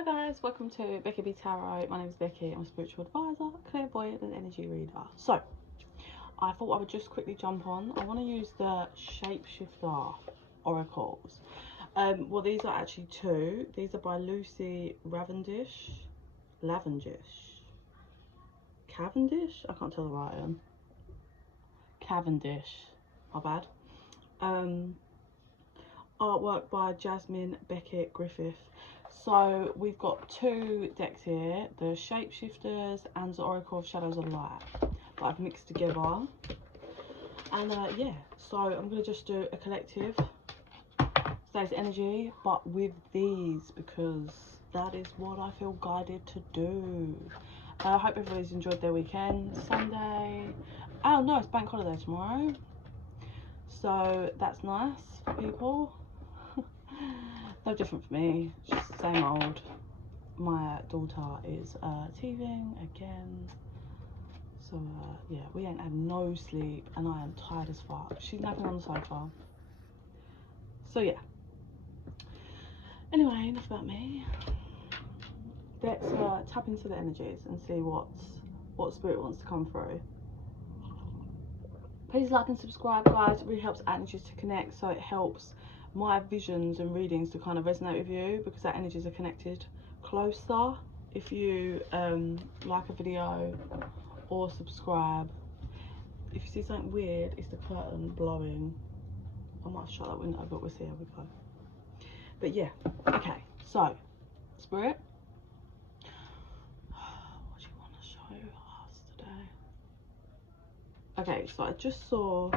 Hi guys, welcome to bekibtarot. My name is Becky. I'm a spiritual advisor, clairvoyant and energy reader. So, I thought I would just quickly jump on. I want to use the shapeshifter oracles. Well, these are actually two. These are by Lucy Cavendish? I can't tell the writing. Cavendish, my bad. Artwork by Jasmine Beckett Griffith. So we've got two decks here, the Shapeshifters and the Oracle of Shadows of Light, that I've mixed together. And yeah, so I'm going to just do a collective today's energy, but with these, because that is what I feel guided to do. I hope everybody's enjoyed their weekend. Sunday, oh no, it's bank holiday tomorrow, so that's nice for people. No different for me, just the same old. My daughter is teething again, so yeah, we ain't had no sleep and I am tired as fuck. She's napping on the sofa, so yeah. Anyway, enough about me. Let's tap into the energies and see what spirit wants to come through. Please like and subscribe, guys. It really helps energies to connect, so it helps my visions and readings to kind of resonate with you, because our energies are connected closer if you like a video or subscribe. If you see something weird, it's the curtain blowing. I might shut that window, but we'll see how we go. But yeah, okay, so spirit, what do you want to show us today? Okay, so I just saw,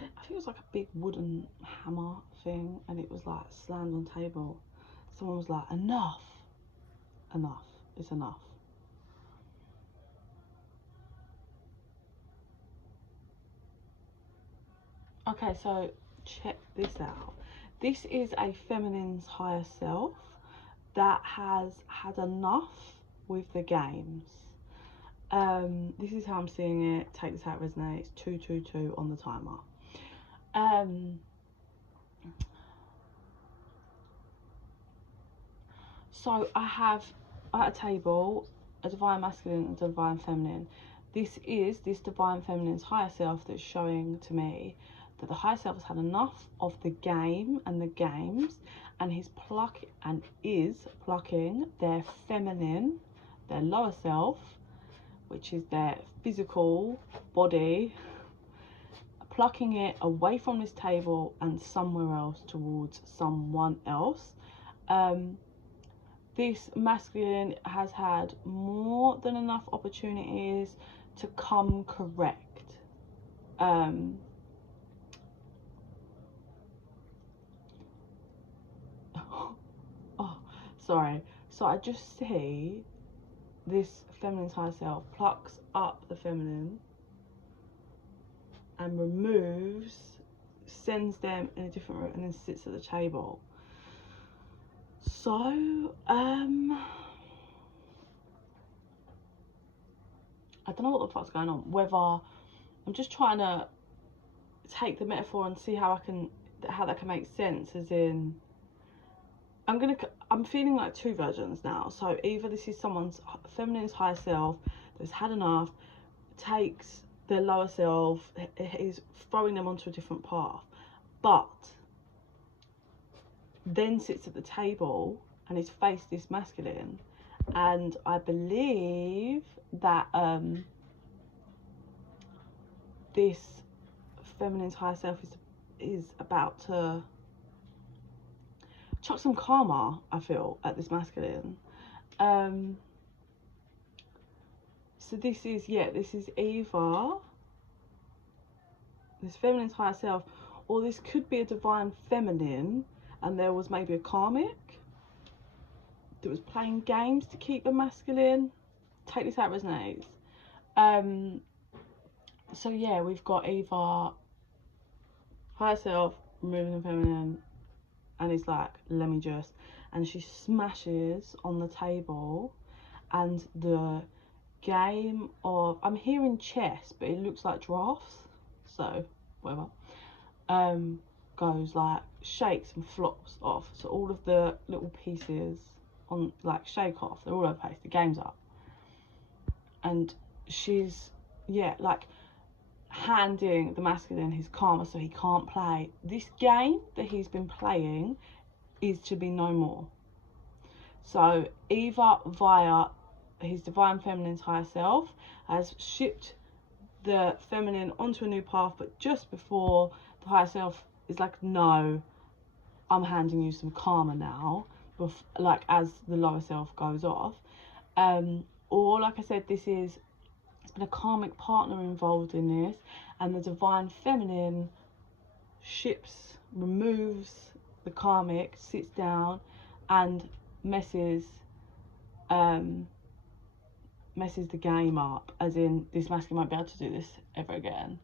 I think it was like a big wooden hammer thing, and it was like slammed on the table. Someone was like, enough, it's enough. Okay, so check this out. This is a feminine's higher self that has had enough with the games. This is how I'm seeing it. Take this how it resonates. 222 on the timer. So I have at a table a divine masculine and a divine feminine. This is this divine feminine's higher self that's showing to me that the higher self has had enough of the game and the games, and is plucking their feminine, their lower self, which is their physical body, plucking it away from this table and somewhere else towards someone else. This masculine has had more than enough opportunities to come correct. Oh, sorry. So I just see this feminine's higher self plucks up the feminine and removes, sends them in a different route, and then sits at the table. So I don't know what the fuck's going on, whether I'm just trying to take the metaphor and see how that can make sense, as in I'm feeling like two versions now. So either this is someone's feminine's higher self that's had enough, takes their lower self, is throwing them onto a different path, but then sits at the table and is faced this masculine. And I believe that this feminine's higher self is about to chuck some karma, I feel, at this masculine. So this is either this feminine's higher self, or this could be a divine feminine, and there was maybe a karmic that was playing games to keep the masculine. Take this how it resonates. So yeah, we've got either higher self removing the feminine, and it's like, let me just, and she smashes on the table, and the game of, I'm hearing chess, but it looks like drafts, so whatever, goes like, shakes and flops off. So all of the little pieces on like shake off, they're all over the place, the game's up. And she's, yeah, like handing the masculine his karma so he can't play. This game that he's been playing is to be no more. So either via his divine feminine's higher self has shipped the feminine onto a new path, but just before the higher self is like, no, I'm handing you some karma now, like as the lower self goes off. Or like I said, there's been a karmic partner involved in this, and the divine feminine removes the karmic, sits down and messes the game up, as in this masculine won't be able to do this ever again.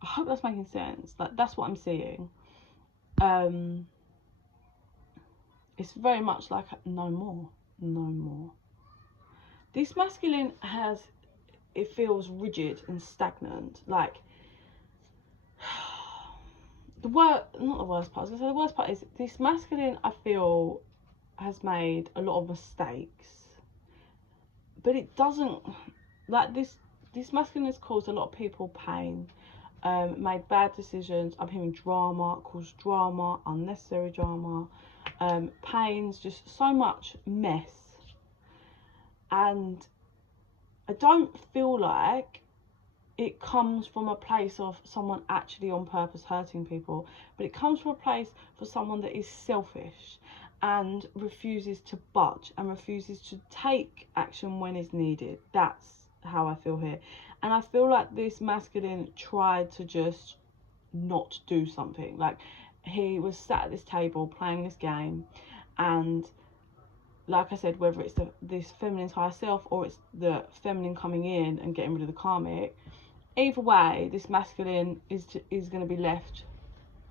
I hope that's making sense. Like, that's what I'm seeing. It's very much like no more. This masculine it feels rigid and stagnant. Like, the worst part, I was gonna say the worst part is this masculine, I feel, has made a lot of mistakes, but it doesn't, like, this masculine has caused a lot of people pain, made bad decisions. I'm hearing drama, caused drama, unnecessary drama, pains, just so much mess. And I don't feel like it comes from a place of someone actually on purpose hurting people, but it comes from a place for someone that is selfish and refuses to budge and refuses to take action when it's needed. That's how I feel here. And I feel like this masculine tried to just not do something. Like, he was sat at this table playing this game, and like I said, whether it's this feminine's higher self or it's the feminine coming in and getting rid of the karmic, either way, this masculine is going to be left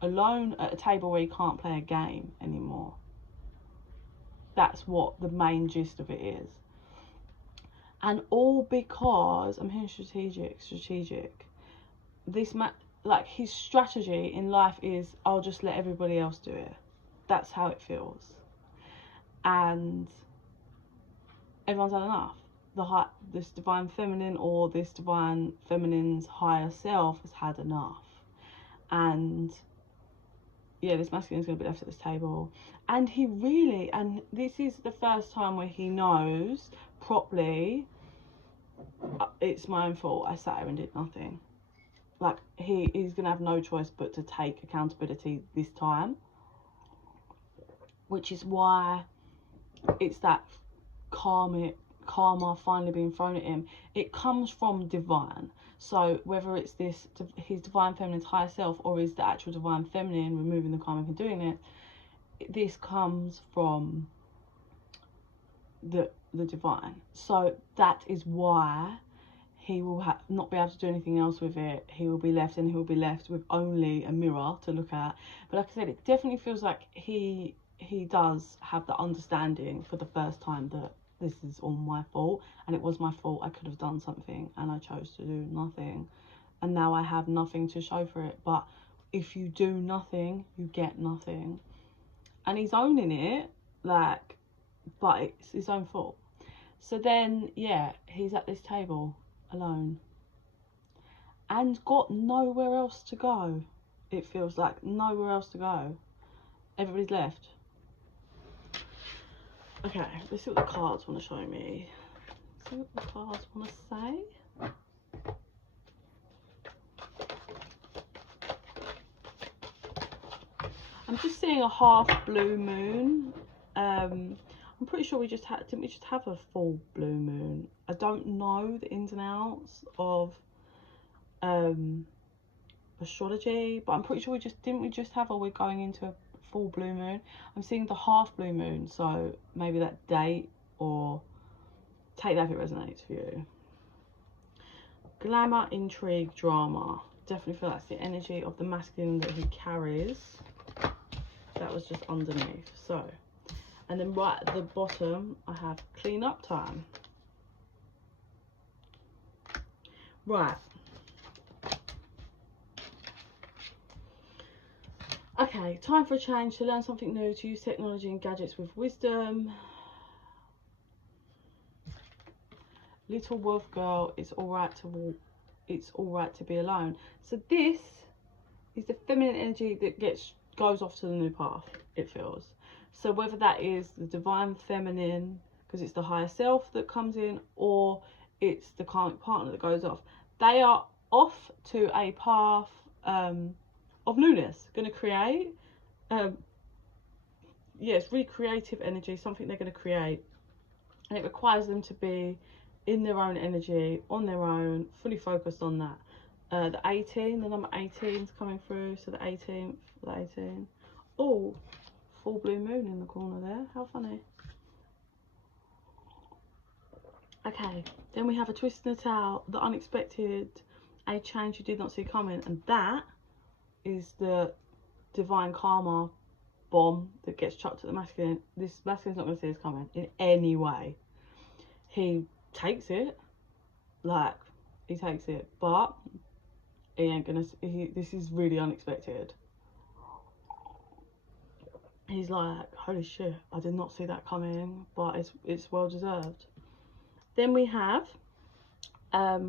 alone at a table where he can't play a game anymore. That's what the main gist of it is. And all because, I'm hearing strategic. This like, his strategy in life is, I'll just let everybody else do it. That's how it feels. And everyone's had enough. This divine feminine or this divine feminine's higher self has had enough. And yeah, this masculine is going to be left at this table. And and this is the first time where he knows properly, it's my own fault, I sat here and did nothing. Like, he's going to have no choice but to take accountability this time. Which is why it's that karma finally being thrown at him. It comes from divine. So whether it's his divine feminine's higher self, or is the actual divine feminine removing the karma and doing it, this comes from the divine. So that is why he will not be able to do anything else with it. He will be left with only a mirror to look at. But like I said, it definitely feels like he does have the understanding for the first time that this is all my fault, and it was my fault. I could have done something and I chose to do nothing, and now I have nothing to show for it. But if you do nothing, you get nothing. And he's owning it, like, but it's his own fault. So then, yeah, he's at this table alone and got nowhere else to go. It feels like nowhere else to go. Everybody's left. Okay, let's see what the cards want to show me. See what the cards want to say. I'm just seeing a half blue moon. I'm pretty sure didn't we just have a full blue moon? I don't know the ins and outs of astrology, but I'm pretty sure didn't we just have, or we're going into a full blue moon. I'm seeing the half blue moon, so maybe that date, or take that if it resonates for you. Glamour, intrigue, drama. Definitely feel that's the energy of the masculine that he carries. That was just underneath. So, and then right at the bottom I have clean up time. Right. Okay, time for a change, to learn something new, to use technology and gadgets with wisdom. Little wolf girl, it's all right to walk. It's all right to be alone. So this is the feminine energy that goes off to the new path, it feels. So whether that is the divine feminine, because it's the higher self that comes in, or it's the karmic partner that goes off, they are off to a path of newness, going to create. Yes, really creative energy, something they're going to create, and it requires them to be in their own energy, on their own, fully focused on that. The 18, the number 18 is coming through, so the 18th, the 18. Oh, full blue moon in the corner there, how funny. Okay, then we have a twist in the towel, the unexpected, a change you did not see coming, and that is the divine karma bomb that gets chucked at the masculine. This masculine's not going to see this coming in any way. He takes it, like, he takes it, but he ain't gonna, this is really unexpected. He's like, holy shit, I did not see that coming, but it's well deserved. Then we have a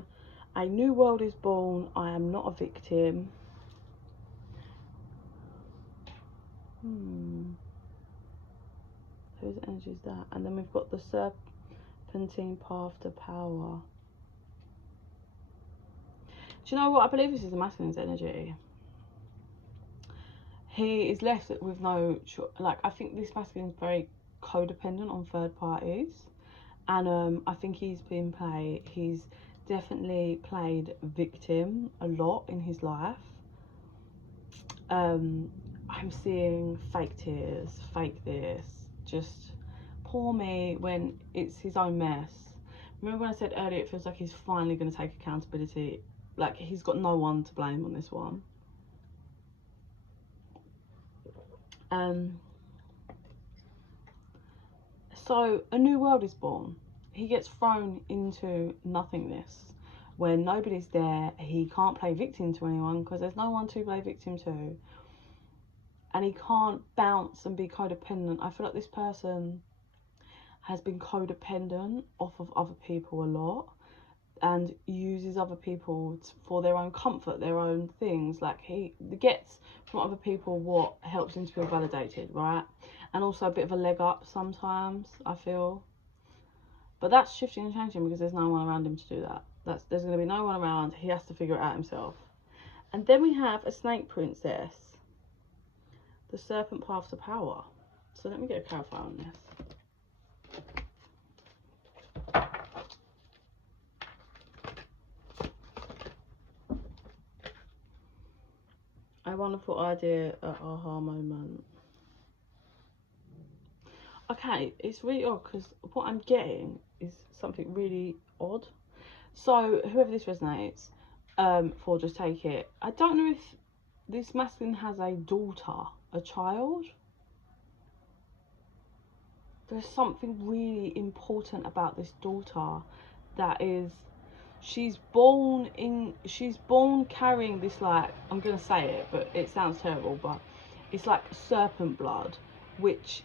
new world is born, I am not a victim. Whose energy is that? And then we've got the serpentine path to power. Do you know what? I believe this is the masculine's energy. He is left with no, like, I think this masculine is very codependent on third parties, and I think he's definitely played victim a lot in his life. I'm seeing fake tears, fake this, just poor me, when it's his own mess. Remember when I said earlier, it feels like he's finally going to take accountability. Like, he's got no one to blame on this one. So a new world is born. He gets thrown into nothingness where nobody's there. He can't play victim to anyone because there's no one to play victim to, and he can't bounce and be codependent. I feel like this person has been codependent off of other people a lot, and uses other people for their own comfort, their own things. Like, he gets from other people what helps him to feel validated, right? And also a bit of a leg up sometimes, I feel. But that's shifting and changing because there's no one around him to do that. There's going to be no one around. He has to figure it out himself. And then we have a snake princess, the serpent path to power. So let me get a clarifier on this. A wonderful idea, an aha moment. Okay, it's really odd because what I'm getting is something really odd. So whoever this resonates for, just take it. I don't know if this masculine has a daughter, a child. There's something really important about this daughter, that is, she's born carrying this, like, I'm gonna say it, but it sounds terrible, but it's like serpent blood, which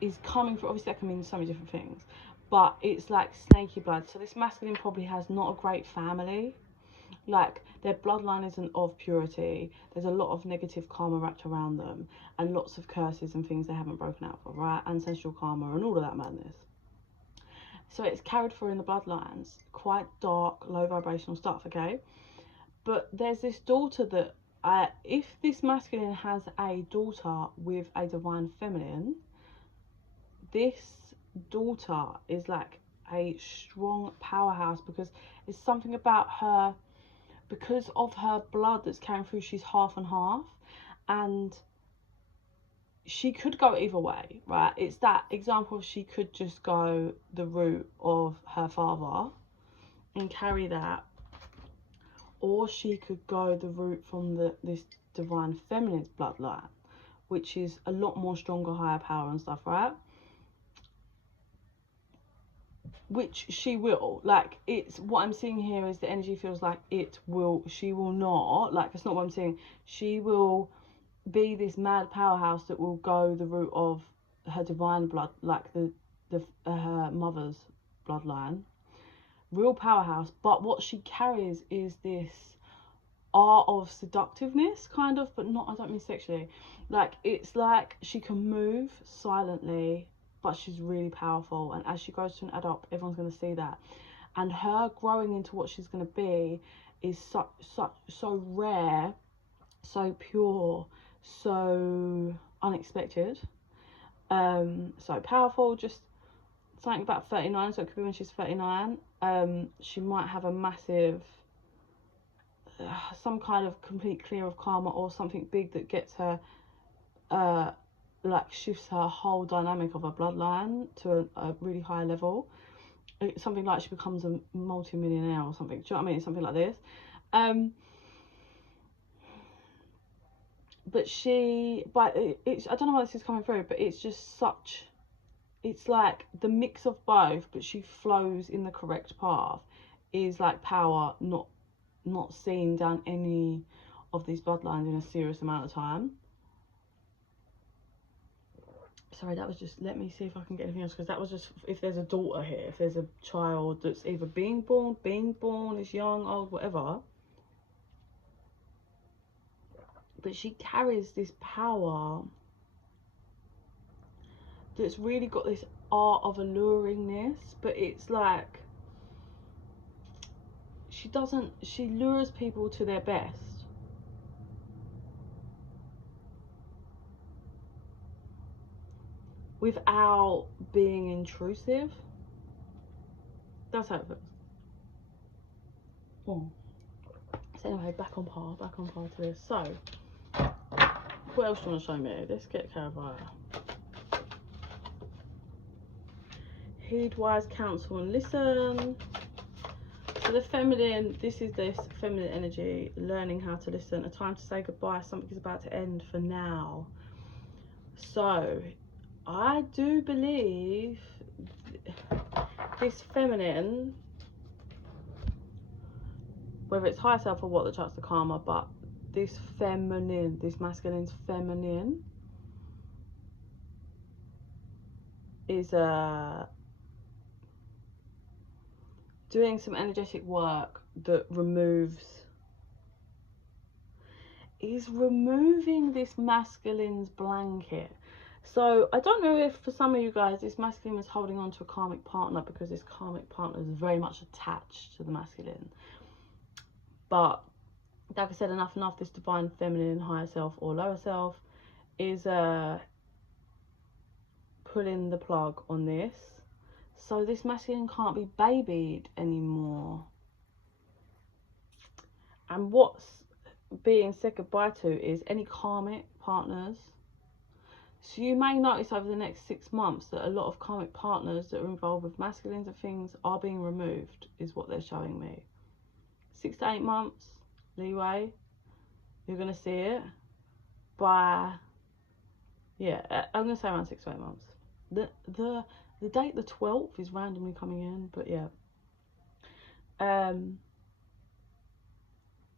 is coming from, obviously that can mean so many different things, but it's like snaky blood. So this masculine probably has not a great family. Like, their bloodline isn't of purity. There's a lot of negative karma wrapped around them, and lots of curses and things they haven't broken out for, right? Ancestral karma and all of that madness. So it's carried through in the bloodlines, quite dark, low vibrational stuff, okay? But there's this daughter that, if this masculine has a daughter with a divine feminine, this daughter is like a strong powerhouse, because it's something about her, because of her blood that's carrying through. She's half and half, and she could go either way, right? It's that example of, she could just go the route of her father and carry that, or she could go the route from this divine feminine's bloodline, which is a lot more stronger, higher power and stuff, right? Which she will. Like, it's what I'm seeing here is the energy feels like she will not, like, it's not what I'm seeing. She will be this mad powerhouse that will go the route of her divine blood, like her mother's bloodline. Real powerhouse, but what she carries is this art of seductiveness, kind of, but not, I don't mean sexually. Like, it's like she can move silently, but she's really powerful, and as she grows to an adult, everyone's going to see that. And her growing into what she's going to be is so rare, so pure, so unexpected, so powerful. Just something about 39, so it could be when she's 39. She might have a massive some kind of complete clear of karma, or something big that gets her like shifts her whole dynamic of her bloodline to a really high level. It's something like she becomes a multi-millionaire or something. Do you know what I mean? Something like this. But it's, I don't know why this is coming through, but it's just such, it's like the mix of both, but she flows in the correct path, is like power not seen down any of these bloodlines in a serious amount of time. Sorry, that was just, let me see if I can get anything else, because that was just if there's a daughter here, if there's a child that's either being born, is young, old, whatever. But she carries this power that's really got this art of alluringness, but it's like she lures people to their best. Without being intrusive. That's how it feels. Oh. So anyway, back on par to this. So, what else do you want to show me? Let's get clairvoyant. Heed wise counsel and listen. So the feminine, this feminine energy, learning how to listen, a time to say goodbye, something is about to end for now. So I do believe this feminine, whether it's higher self or what, that attracts the karma, but this feminine, this masculine's feminine is doing some energetic work that is removing this masculine's blanket. So I don't know if for some of you guys this masculine was holding on to a karmic partner, because this karmic partner is very much attached to the masculine. But like I said, enough, this divine feminine, higher self or lower self, is pulling the plug on this. So this masculine can't be babied anymore. And what's being said goodbye to is any karmic partners. So you may notice over the next 6 months that a lot of karmic partners that are involved with masculines and things are being removed, is what they're showing me. 6 to 8 months leeway. You're going to see it by, yeah, I'm going to say around 6 to 8 months. The date, the 12th, is randomly coming in, but yeah.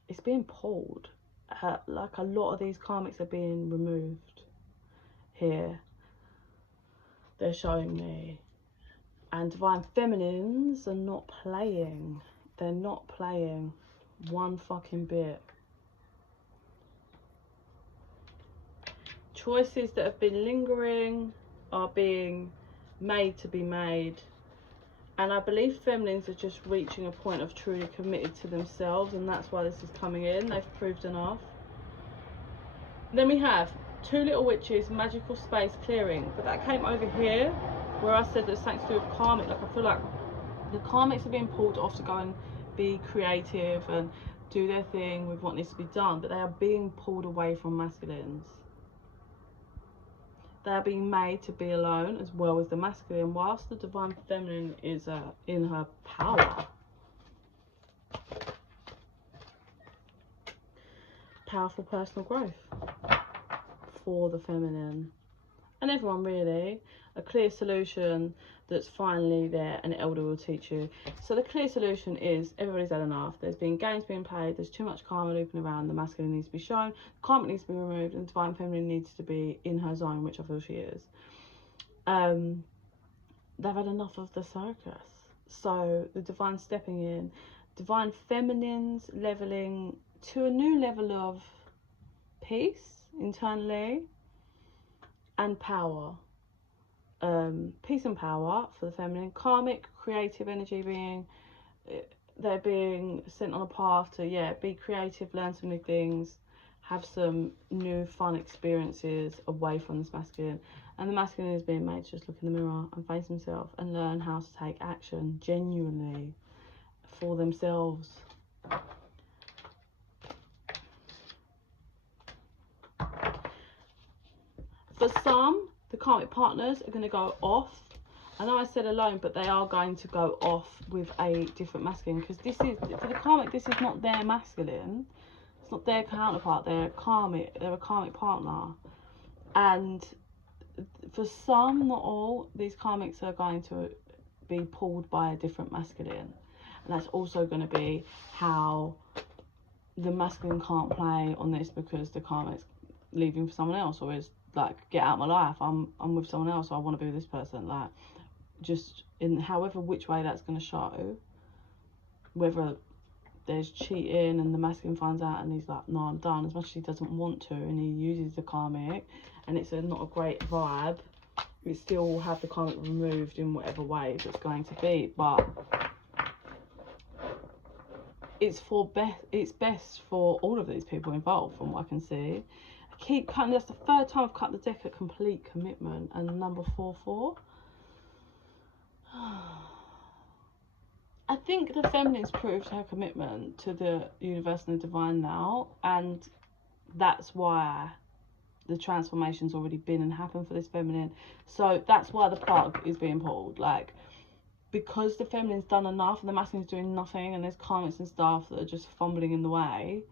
It's being pulled. Like a lot of these karmics are being removed here. They're showing me. And divine feminines are not playing. They're not playing one fucking bit. Choices that have been lingering are being made to be made. And I believe feminines are just reaching a point of truly committed to themselves, and that's why this is coming in. They've proved enough. Then we have 2 little witches, magical space clearing. But that came over here where I said there's something to do with karmic. Like, I feel like the karmics are being pulled off to go and be creative and do their thing with what needs to be done, but they are being pulled away from masculines. They are being made to be alone as well as the masculine, whilst the divine feminine is in her power. Powerful personal growth for the feminine. And everyone really. a clear solution that's finally there, an elder will teach you. So the clear solution is everybody's had enough. There's been games being played, there's too much karma looping around, the masculine needs to be shown, karmic needs to be removed, and divine feminine needs to be in her zone, which I feel she is. They've had enough of the circus. So the divine stepping in, divine feminines leveling to a new level of peace internally and power. Peace and power for the feminine. Karmic, creative energy being, they're being sent on a path to, be creative, learn some new things, have some new fun experiences away from this masculine. And the masculine is being made to just look in the mirror and face himself and learn how to take action genuinely for themselves. For some, the karmic partners are going to go off. I know I said alone, but they are going to go off with a different masculine, because this is, for the karmic, this is not their masculine. It's not their counterpart. They're karmic. They're a karmic partner. And for some, not all, these karmics are going to be pulled by a different masculine. And that's also going to be how the masculine can't play on this, because the karmic's leaving for someone else, or is like, get out of my life, I'm with someone else, so I want to be with this person. Like, just in however which way that's going to show, whether there's cheating and the masculine finds out and he's like, no, I'm done, as much as he doesn't want to, and he uses the karmic and it's not a great vibe, it still will have the karmic removed in whatever way it's going to be. But it's best for all of these people involved, from what I can see. I keep cutting, that's the third time I've cut the deck at complete commitment, and number 4-4. I think the feminine's proved her commitment to the universe and the divine now, and that's why the transformation's already been and happened for this feminine. So that's why the plug is being pulled, like, because the feminine's done enough and the masculine's doing nothing, and there's karmics and stuff that are just fumbling in the way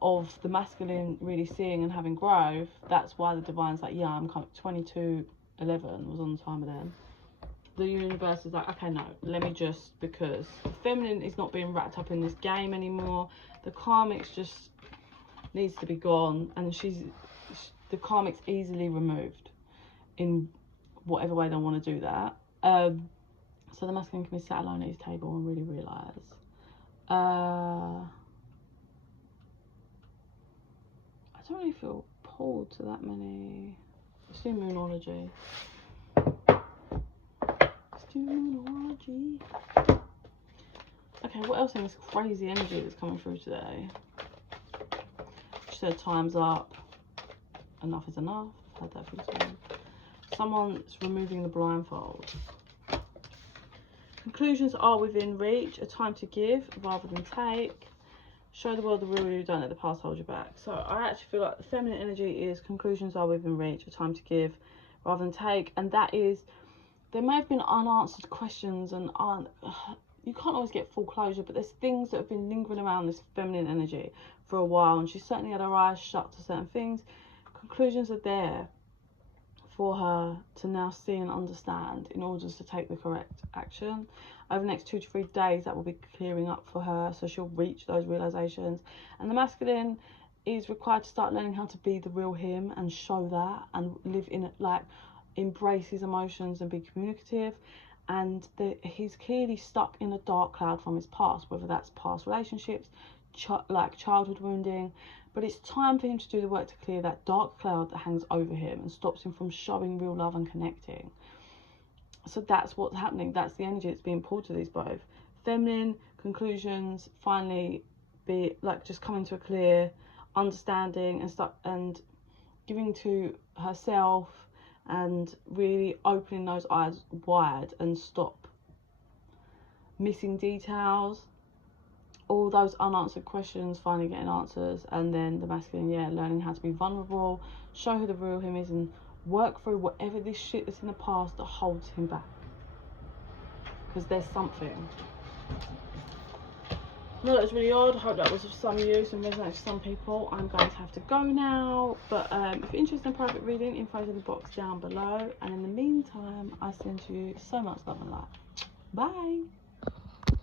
of the masculine really seeing and having growth. That's why the divine's like, yeah, I'm coming. 22:11 was on the timer then. The universe is like, okay, no, let me just, because the feminine is not being wrapped up in this game anymore. The karmic's just needs to be gone, and the karmic's easily removed in whatever way they want to do that. So the masculine can be sat alone at his table and really realise. I don't really feel pulled to that many. Let's do moonology. Okay, what else in this crazy energy that's coming through today? She said time's up. Enough is enough. I've had that few times. Someone's removing the blindfold. Conclusions are within reach. A time to give rather than take. Show the world the real you, don't let the past hold you back. So I actually feel like the feminine energy is conclusions are within reach. A time to give rather than take. And that is, there may have been unanswered questions, and you can't always get full closure, but there's things that have been lingering around this feminine energy for a while, and she's certainly had her eyes shut to certain things. Conclusions are there for her to now see and understand in order to take the correct action. Over the next 2 to 3 days, that will be clearing up for her, so she'll reach those realizations. And the masculine is required to start learning how to be the real him and show that, and live in it, like, embrace his emotions and be communicative. And he's clearly stuck in a dark cloud from his past, whether that's past relationships, like childhood wounding. But it's time for him to do the work to clear that dark cloud that hangs over him and stops him from showing real love and connecting. So that's what's happening. That's the energy that's being pulled to these both. Feminine conclusions finally be like just coming to a clear understanding and stuff, and giving to herself and really opening those eyes wide and stop missing details. All those unanswered questions finally getting answers. And then the masculine, learning how to be vulnerable, show who the real him is, and work through whatever this shit that's in the past that holds him back, because there's something. I know that was really odd. I hope that was of some use and resonated to some people. I'm going to have to go now. But if you're interested in private reading, info's in the box down below. And in the meantime, I send you so much love and light. Bye.